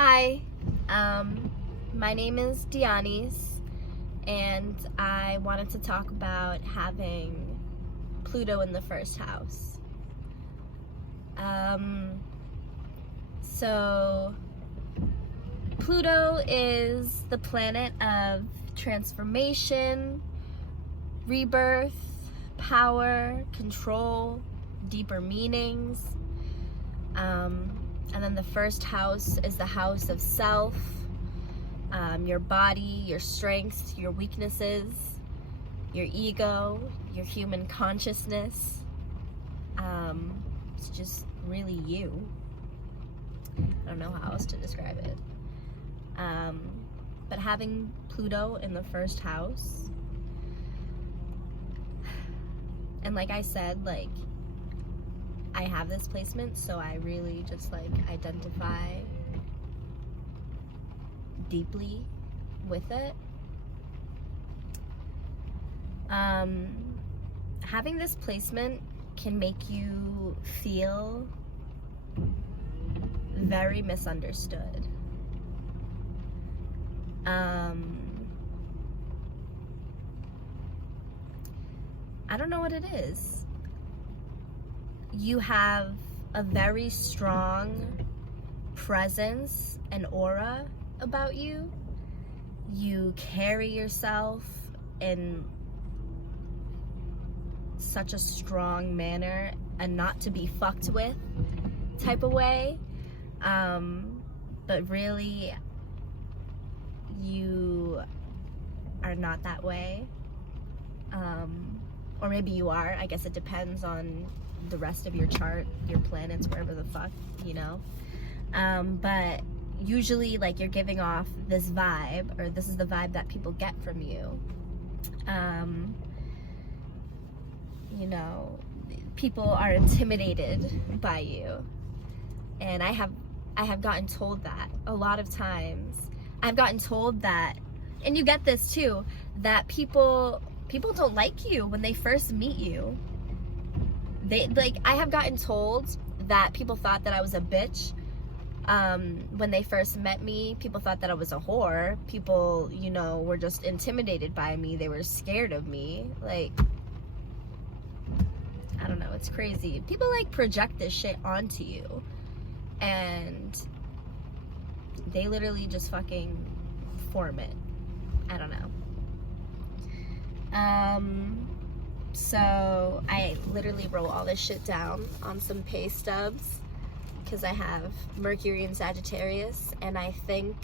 Hi, my name is Dianis, and I wanted to talk about having Pluto in the first house. So Pluto is the planet of transformation, rebirth, power, control, deeper meanings. And then the first house is the house of self, your body, your strengths, your weaknesses, your ego, your human consciousness. It's just really you. I don't know how else to describe it. But having Pluto in the first house, and like I said, I have this placement, so I really just identify deeply with it. Having this placement can make you feel very misunderstood. I don't know what it is. You have a very strong presence and aura about you. You carry yourself in such a strong manner and not to be fucked with type of way. But really, you are not that way. Or maybe you are. I guess it depends on the rest of your chart, your planets, wherever the fuck, you know. But usually, you're giving off this vibe, or this is the vibe that people get from you. You know, people are intimidated by you, and I have gotten told that a lot of times. I've gotten told that, and you get this too, that people don't like you when they first meet you. I have gotten told that people thought that I was a bitch when they first met me. People thought that I was a whore. People, were just intimidated by me. They were scared of me. I don't know, it's crazy. People project this shit onto you, and they literally just fucking form it. I don't know. So I literally wrote all this shit down on some pay stubs because I have Mercury in Sagittarius, and I think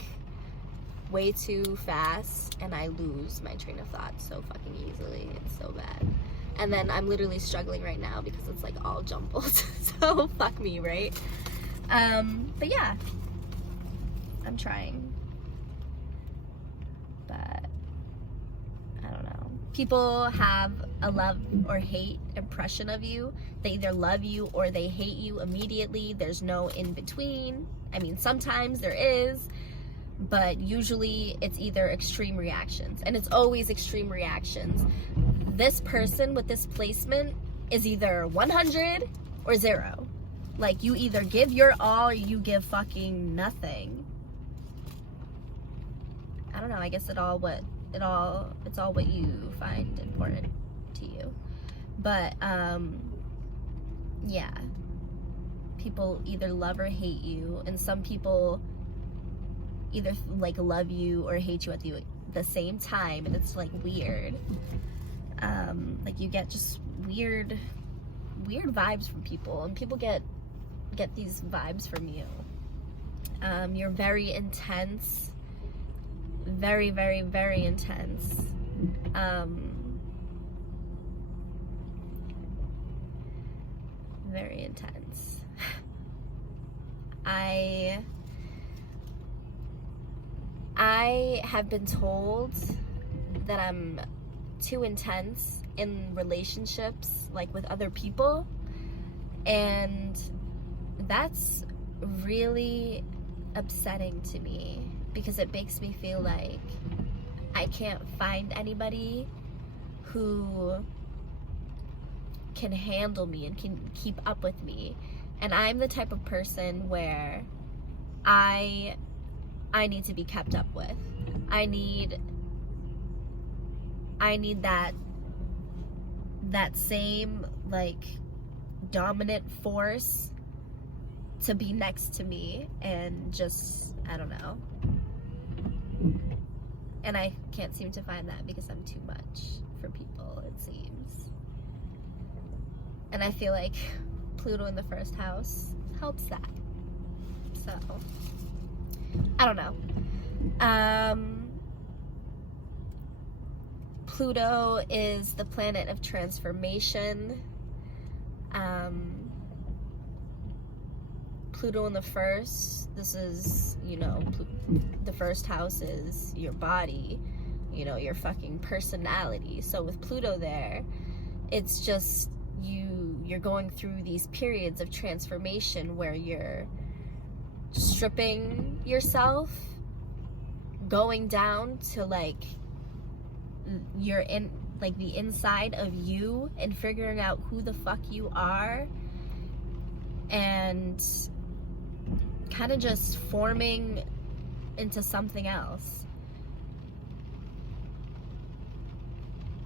way too fast and I lose my train of thought so fucking easily. It's so bad. And then I'm literally struggling right now because it's all jumbled. So fuck me, right? But yeah, I'm trying. But I don't know. People have a love or hate impression of you. They either love you or they hate you immediately. There's no in between. I mean, sometimes there is, but usually it's either extreme reactions, and it's always extreme reactions. This person with this placement is either 100 or 0. You either give your all or you give fucking nothing. I don't know, I guess it's all what you find important to you. But yeah, people either love or hate you, and some people either love you or hate you at the same time, and it's weird. You get just weird vibes from people, and people get these vibes from you. You're very intense. Very, very, very intense. Very intense. I have been told that I'm too intense in relationships, with other people, and that's really upsetting to me, because it makes me feel like I can't find anybody who can handle me and can keep up with me. And I'm the type of person where I I need to be kept up with. I need that same like dominant force to be next to me, and just, I don't know. And I can't seem to find that because I'm too much for people, it seems. And I feel like Pluto in the first house helps that. So, I don't know. Pluto is the planet of transformation. Pluto in the first, this is, you know, the first house is your body, you know, your fucking personality. So with Pluto there, it's just you're going through these periods of transformation where you're stripping yourself, going down to like you're in like the inside of you and figuring out who the fuck you are, and kind of just forming into something else.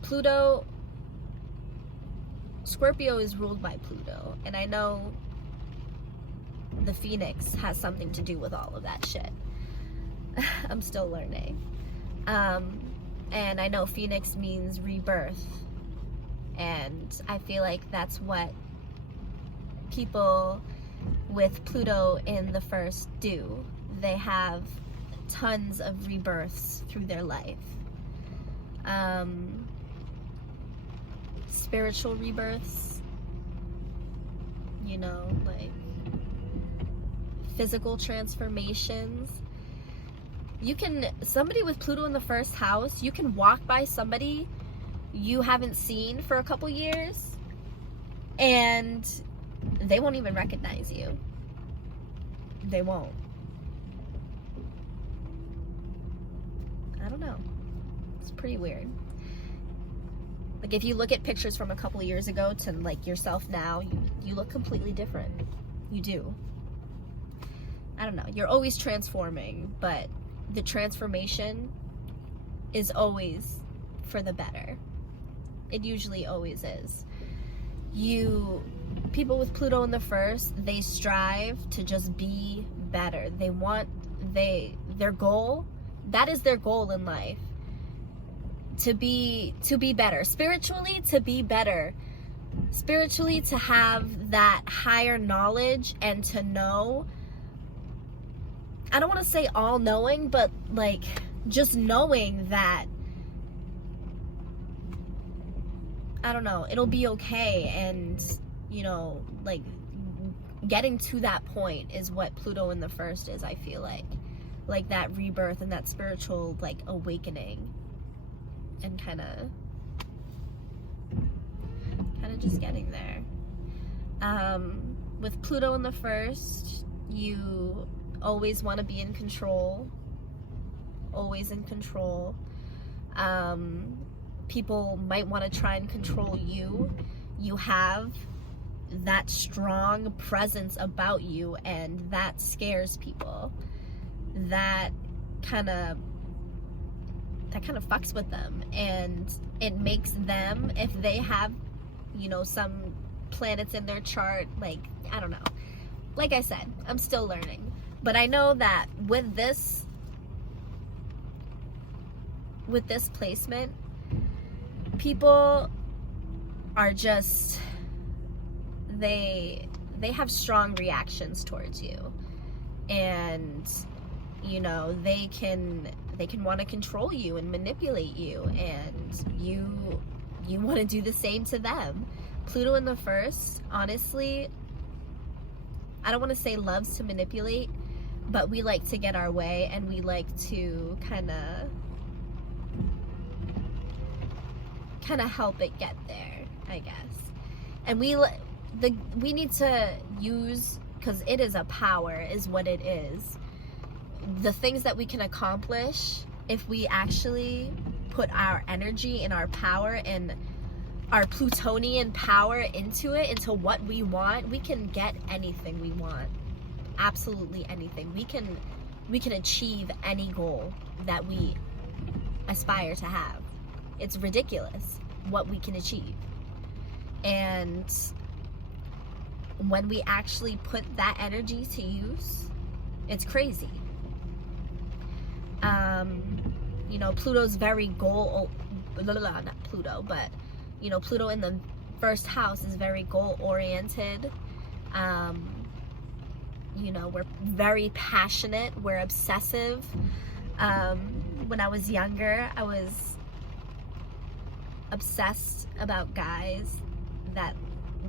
Pluto, Scorpio is ruled by Pluto, and I know the Phoenix has something to do with all of that shit. I'm still learning. And I know Phoenix means rebirth, and I feel like that's what people with Pluto in the first do. They have tons of rebirths through their life. Spiritual rebirths, you know, like physical transformations. Somebody with Pluto in the first house, you can walk by somebody you haven't seen for a couple years and they won't even recognize you. They won't. I don't know. It's pretty weird. Like, if you look at pictures from a couple years ago to like yourself now, you look completely different. You do. I don't know. You're always transforming, but the transformation is always for the better. It usually always is. People with Pluto in the first, they strive to just be better. Their goal, that is their goal in life. To be better. Spiritually, to be better. Spiritually, to have that higher knowledge and to know, I don't want to say all knowing, but like just knowing that, I don't know, it'll be okay. And, you know, like getting to that point is what Pluto in the first is, I feel like that rebirth and that spiritual like awakening, and kind of just getting there. With Pluto in the first, you always want to be in control, always in control. People might want to try and control you. You have that strong presence about you, and that scares people. That kind of fucks with them, and it makes them, if they have, you know, some planets in their chart, like, I don't know. Like I said, I'm still learning. But I know that with this placement, people are just, they have strong reactions towards you. And, you know, they can want to control you and manipulate you, and you want to do the same to them. Pluto in the first, honestly, I don't want to say loves to manipulate, but we like to get our way, and we like to kind of help it get there, I guess. And we need to use, because it is a power, is what it is. The things that we can accomplish, if we actually put our energy and our power and our Plutonian power into it, into what we want, we can get anything we want. Absolutely anything. We can we can achieve any goal that we aspire to have. It's ridiculous what we can achieve. And when we actually put that energy to use, it's crazy. You know, Pluto's very not Pluto, but, you know, Pluto in the first house is very goal-oriented. You know, we're very passionate, we're obsessive. When I was younger, I was obsessed about guys that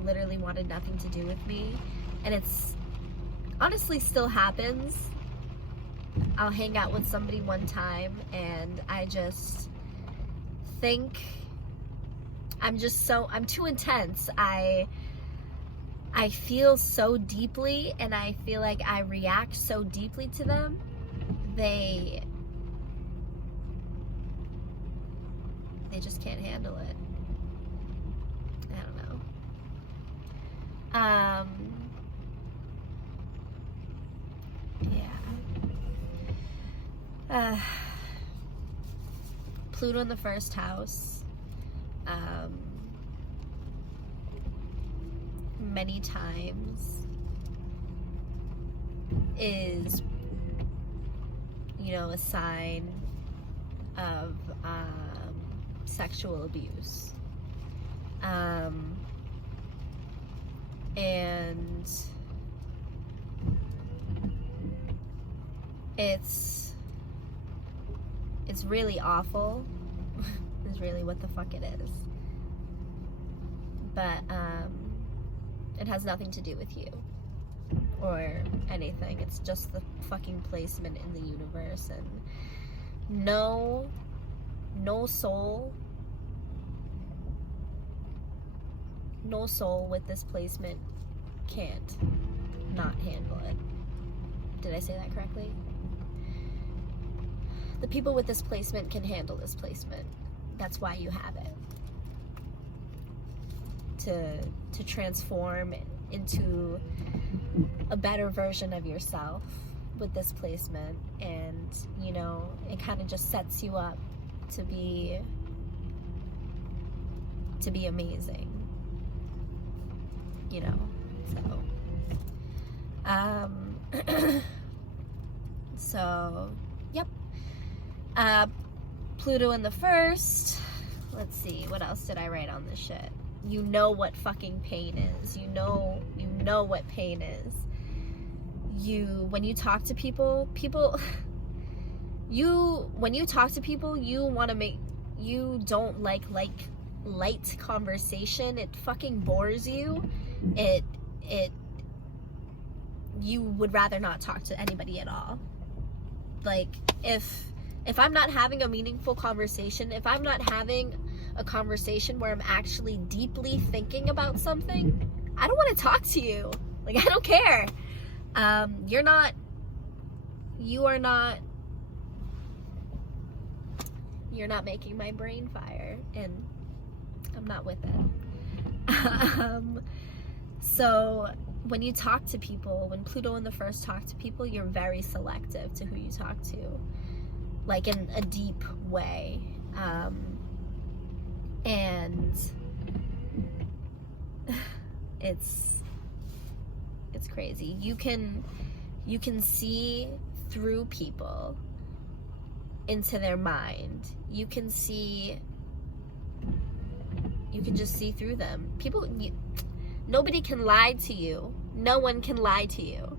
literally wanted nothing to do with me, and it's honestly still happens. I'll hang out with somebody one time and I just think I'm too intense. I feel so deeply, and I feel like I react so deeply to them. They just can't handle it. I don't know. Pluto in the first house, many times is, you know, a sign of sexual abuse. And it's really awful. Is really what the fuck it is. But it has nothing to do with you or anything. It's just the fucking placement in the universe, and no soul with this placement can't not handle it. Did I say that correctly? The people with this placement can handle this placement. That's why you have it. To transform into a better version of yourself with this placement. And, you know, it kind of just sets you up to be amazing. You know, so yep. Pluto in the first. Let's see, what else did I write on this shit? You know what fucking pain is. You know what pain is. When you talk to people, when you talk to people, you don't like light conversation. It fucking bores you. You would rather not talk to anybody at all. Like, if I'm not having a meaningful conversation, if I'm not having a conversation where I'm actually deeply thinking about something, I don't want to talk to you. Like, I don't care. You're not making my brain fire, and I'm not with it. So when you talk to people, when Pluto in the first talk to people, you're very selective to who you talk to, like in a deep way. And it's crazy. You can see through people into their mind. You can just see through them. Nobody can lie to you. No one can lie to you.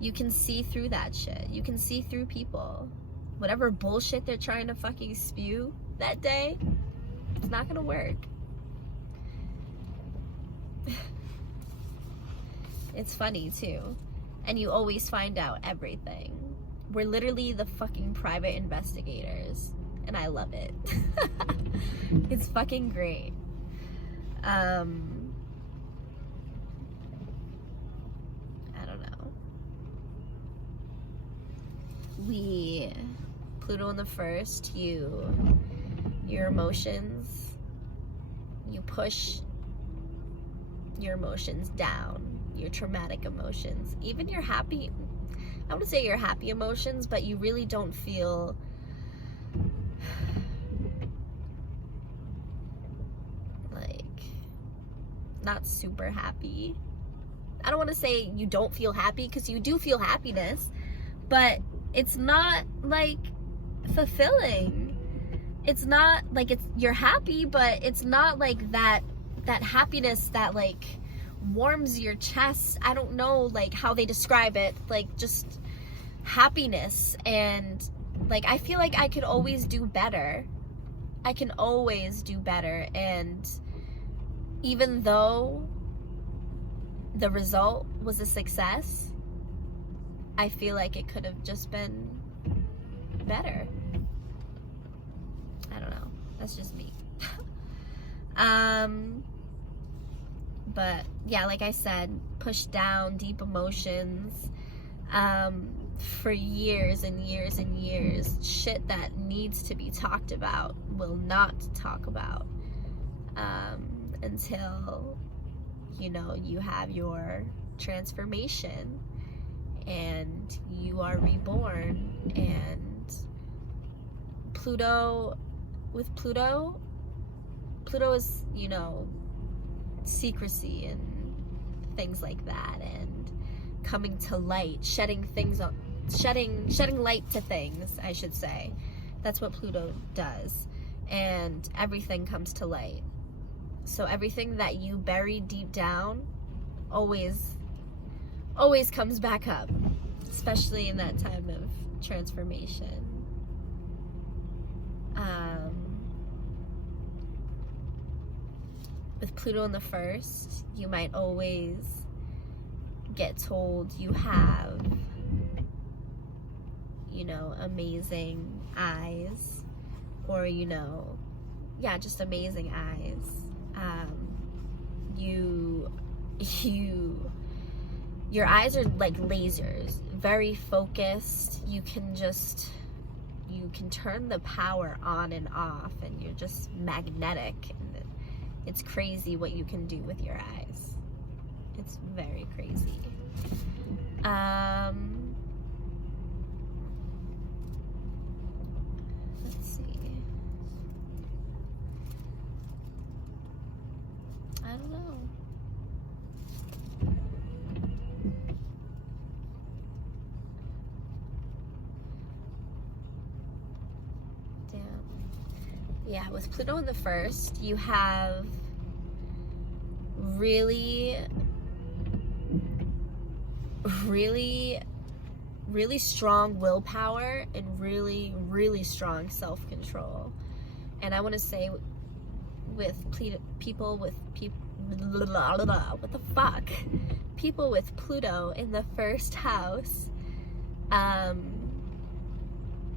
You can see through that shit. You can see through people. Whatever bullshit they're trying to fucking spew that day, it's not gonna work. It's funny too. And you always find out everything. We're literally the fucking private investigators. And I love it. It's fucking great. I don't know. Pluto in the first, your emotions, you push your emotions down, your traumatic emotions, even your happy, I want to say your happy emotions, but you really don't feel like not super happy. I don't want to say you don't feel happy, because you do feel happiness, but it's not like fulfilling. It's not like you're happy, but it's not like that happiness that like warms your chest. I don't know like how they describe it, like just happiness. And like I feel like I could always do better. I can always do better. And even though the result was a success, I feel like it could have just been better. I don't know. That's just me. But yeah, like I said, pushed down, deep emotions, for years and years and years. Shit that needs to be talked about, will not talk about, until, you know, you have your transformation and you are reborn. And Pluto is, you know, secrecy and things like that, and coming to light, shedding light to things, I should say. That's what Pluto does. And everything comes to light. So everything that you bury deep down always comes back up, especially in that time of transformation. With Pluto in the first, you might always get told you have, you know, amazing eyes, or, you know, yeah, just amazing eyes. Your eyes are like lasers, very focused. You can turn the power on and off, and you're just magnetic. And it's crazy what you can do with your eyes. It's very crazy. Let's see. I don't know. Yeah, with Pluto in the first, you have really strong willpower and really strong self-control. And I want to say with people with Pluto in the first house,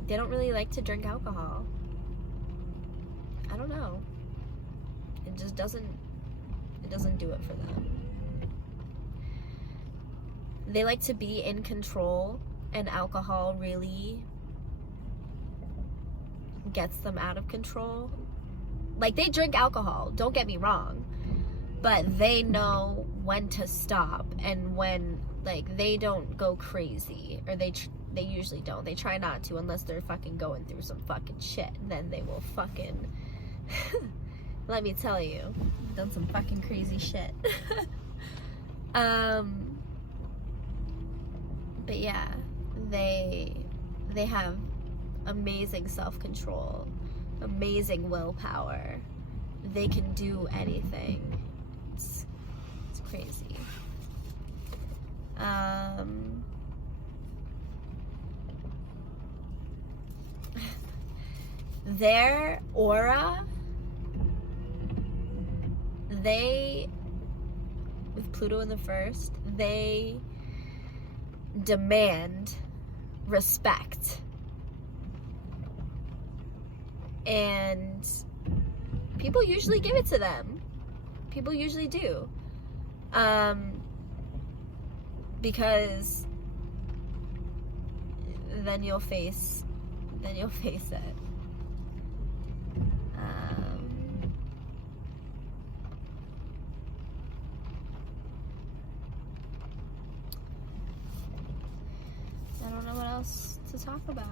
they don't really like to drink alcohol. I don't know. It just doesn't do it for them. They like to be in control, and alcohol really gets them out of control. Like, they drink alcohol, don't get me wrong, but they know when to stop and when, like, they don't go crazy, or they usually don't. They try not to, unless they're fucking going through some fucking shit. Then they will fucking let me tell you, done some fucking crazy shit. But yeah, they have amazing self-control, amazing willpower. They can do anything. It's crazy. Their aura, with Pluto in the first, they demand respect. And people usually give it to them. People usually do. Because then you'll face it. I don't else to talk about.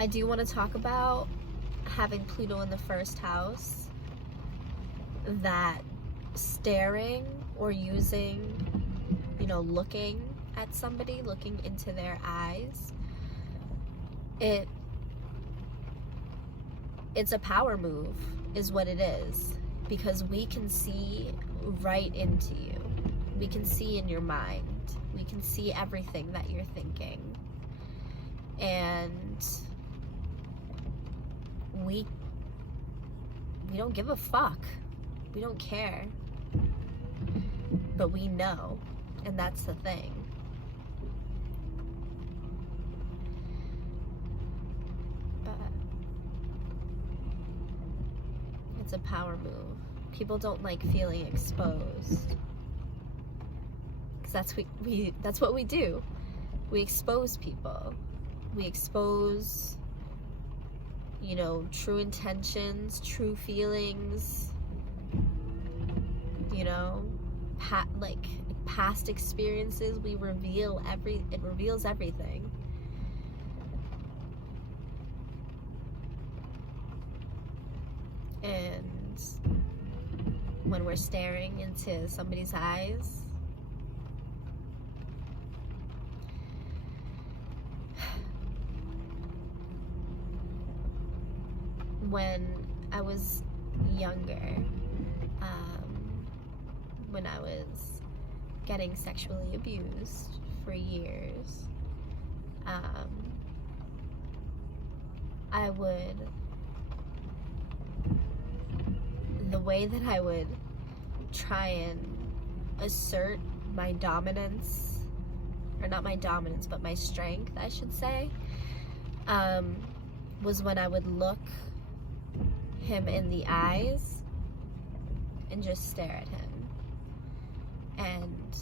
I do want to talk about having Pluto in the first house, that staring or using, you know, looking at somebody, looking into their eyes, it's a power move is what it is, because we can see right into you. We can see in your mind. We can see everything that you're thinking. And we don't give a fuck. We don't care. But we know, and that's the thing. But it's a power move. People don't like feeling exposed, because that's what we do. We expose people. We expose, you know, true intentions, true feelings, you know, past experiences. It reveals everything. And when we're staring into somebody's eyes, when I was younger, when I was getting sexually abused for years, the way that I would try and assert my dominance, or not my dominance, but my strength, I should say, was when I would look him in the eyes and just stare at him and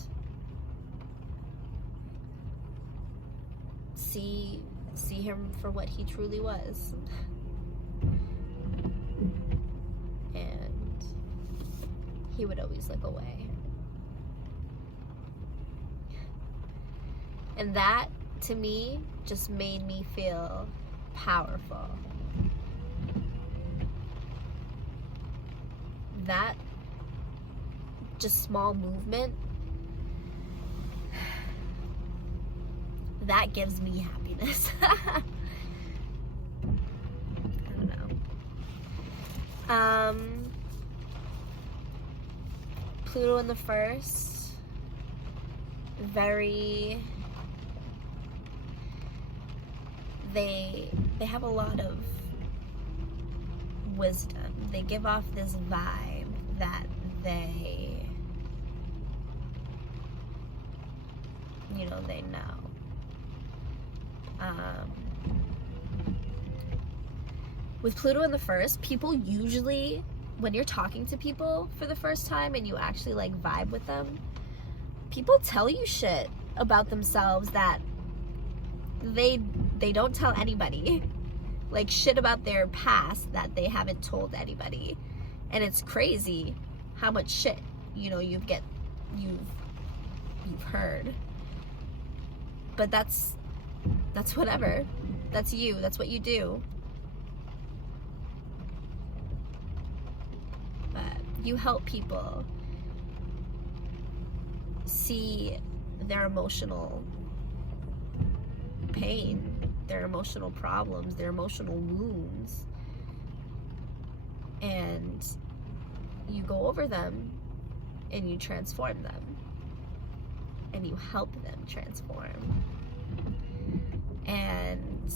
see him for what he truly was. And he would always look away. And that, to me, just made me feel powerful. That just small movement, that gives me happiness. I don't know. Pluto in the first, they have a lot of wisdom. They give off this vibe that they, you know, they know. With Pluto in the first, people usually, when you're talking to people for the first time and you actually like vibe with them, people tell you shit about themselves that they don't tell anybody. Like shit about their past that they haven't told anybody. And it's crazy how much shit, you know, you've heard. But that's whatever. That's you. That's what you do. But you help people see their emotional pain, their emotional problems, their emotional wounds, and you go over them and you transform them and you help them transform. And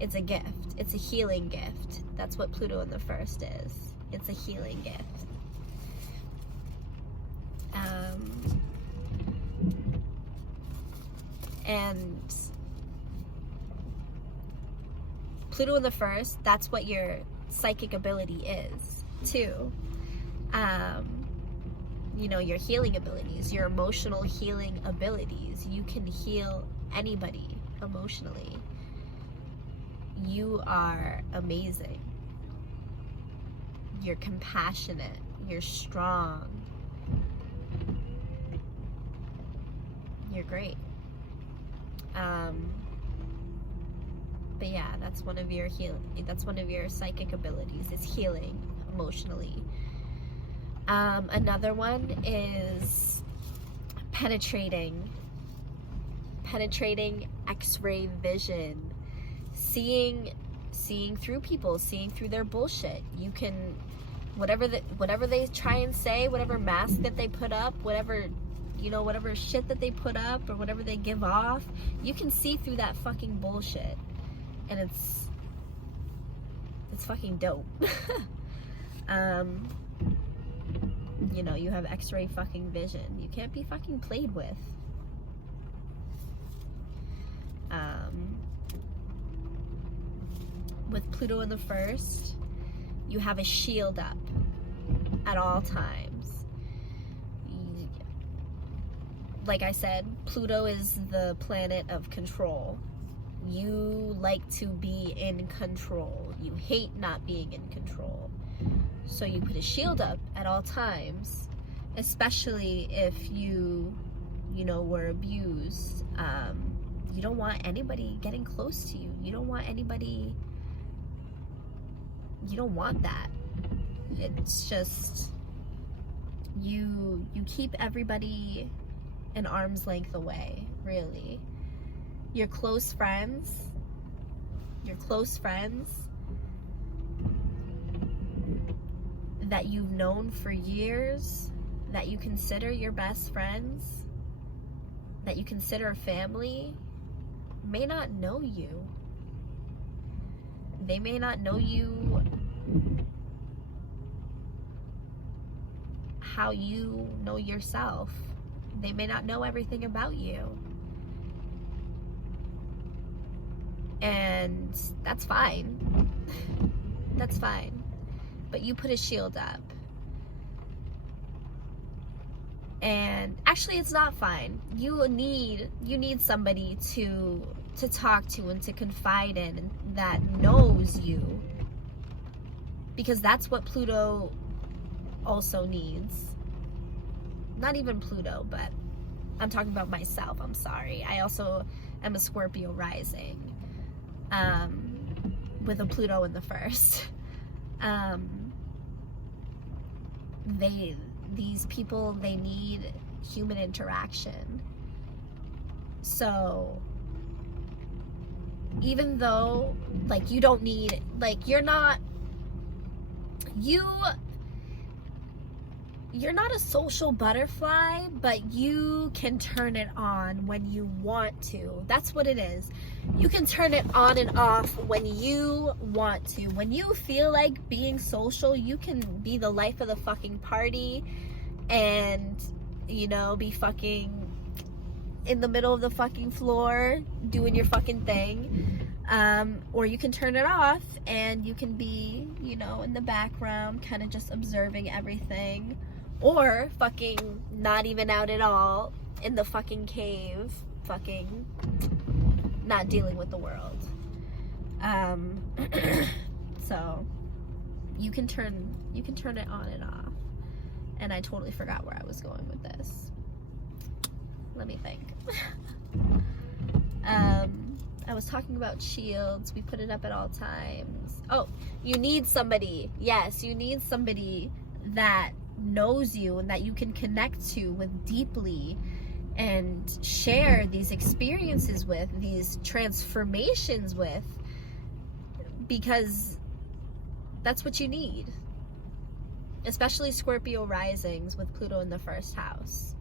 it's a gift. It's a healing gift. That's what Pluto in the first is. It's a healing gift. And Pluto in the first, that's what your psychic ability is too. You know, your healing abilities, your emotional healing abilities. You can heal anybody emotionally. You are amazing. You're compassionate. You're strong. You're great. But yeah, that's one of your psychic abilities, is healing emotionally. Another one is penetrating X-ray vision, seeing through people, seeing through their bullshit. You can, whatever they try and say, whatever mask that they put up, whatever shit that they put up, or whatever they give off, you can see through that fucking bullshit. And it's fucking dope. You have X-ray fucking vision. You can't be fucking played with. With Pluto in the first, you have a shield up at all times. Like I said, Pluto is the planet of control. You like to be in control. You hate not being in control. So you put a shield up at all times, especially if you were abused. You don't want anybody getting close to you. You don't want that. It's just, you keep everybody an arm's length away, really. Your close friends that you've known for years, that you consider your best friends, that you consider family, may not know you. They may not know you how you know yourself. They may not know everything about you. And that's fine. That's fine. But you put a shield up. And actually, it's not fine. You need somebody to talk to and to confide in, and that knows you. Because that's what Pluto also needs. Not even Pluto, but I'm talking about myself. I'm sorry. I also am a Scorpio rising. With a Pluto in the first. These people, they need human interaction. So even though, like, you don't need, like, you're not a social butterfly, but you can turn it on when you want to. That's what it is. You can turn it on and off when you want to. When you feel like being social, you can be the life of the fucking party and, be fucking in the middle of the fucking floor doing your fucking thing. Or you can turn it off and you can be, in the background, kind of just observing everything. Or fucking not even out at all, in the fucking cave, fucking not dealing with the world. So you can turn it on and off. And I totally forgot where I was going with this. Let me think. I was talking about shields. We put it up at all times. Oh, you need somebody. Yes, you need somebody that knows you and that you can connect to with deeply and share these experiences with, these transformations with, because that's what you need. Especially Scorpio risings with Pluto in the first house.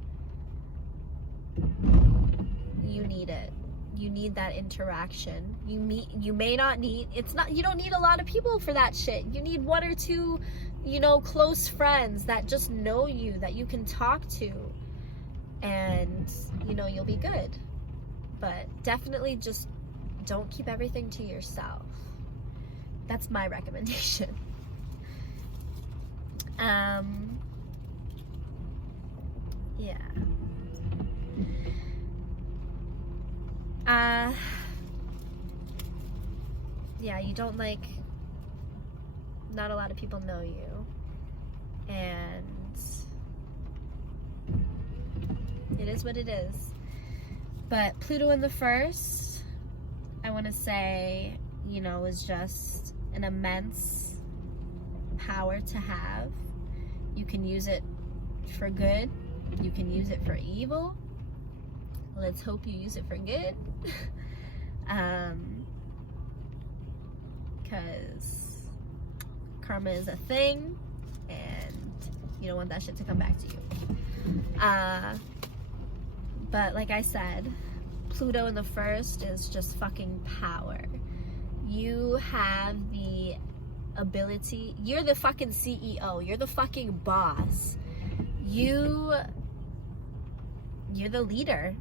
You need it. You need that interaction. You don't need a lot of people for that shit. You need one or two, close friends that just know you, that you can talk to, and, you'll be good. But definitely just don't keep everything to yourself. That's my recommendation. Yeah. Yeah, you don't Not a lot of people know you. And it is what it is. But Pluto in the first, I want to say, you know, is just an immense power to have. You can use it for good. You can use it for evil. Let's hope you use it for good. Because karma is a thing, and you don't want that shit to come back to you. But like I said, Pluto in the first is just fucking power. You have the ability, you're the fucking CEO, you're the fucking boss. You're the leader.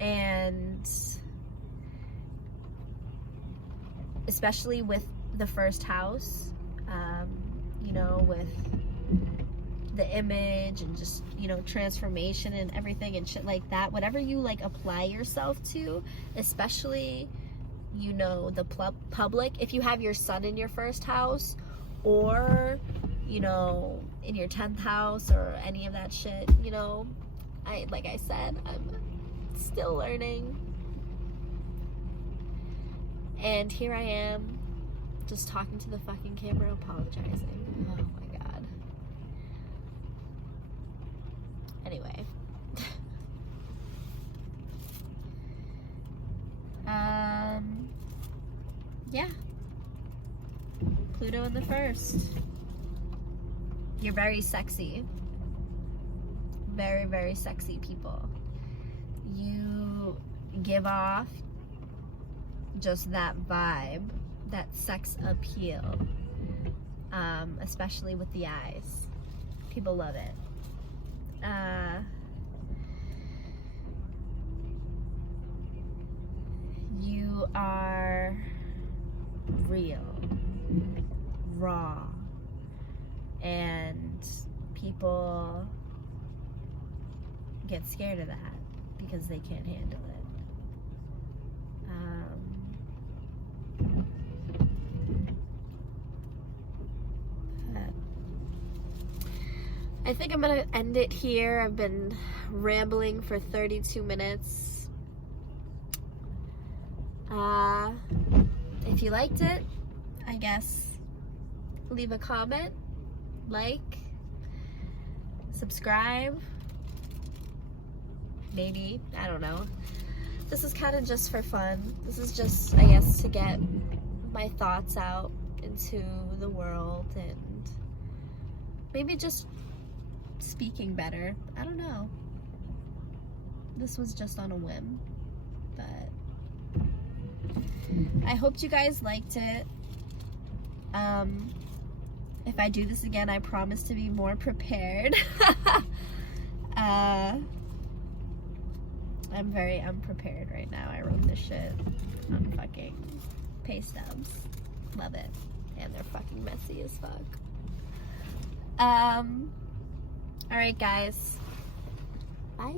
And especially with the first house, you know, with the image and just, you know, transformation and everything and shit like that, whatever you like apply yourself to, especially, you know, the public, if you have your sun in your first house, or, you know, in your 10th house or any of that shit, you know, like I said, I'm still learning. And here I am, just talking to the fucking camera, apologizing. Oh my god. Anyway. Yeah. Pluto in the first. You're very sexy. Very, very sexy people. You give off just that vibe, that sex appeal, especially with the eyes. People love it. You are real, raw, and people get scared of that because they can't handle it. I think I'm gonna end it here. I've been rambling for 32 minutes. If you liked it, I guess leave a comment, like, subscribe, maybe, I don't know. This is kind of just for fun. This is just, I guess, to get my thoughts out into the world and maybe just speaking better. I don't know. This was just on a whim, but I hoped you guys liked it. If I do this again, I promise to be more prepared. I'm very unprepared right now. I wrote this shit on fucking pay stubs. Love it. And they're fucking messy as fuck. Alright guys. Bye.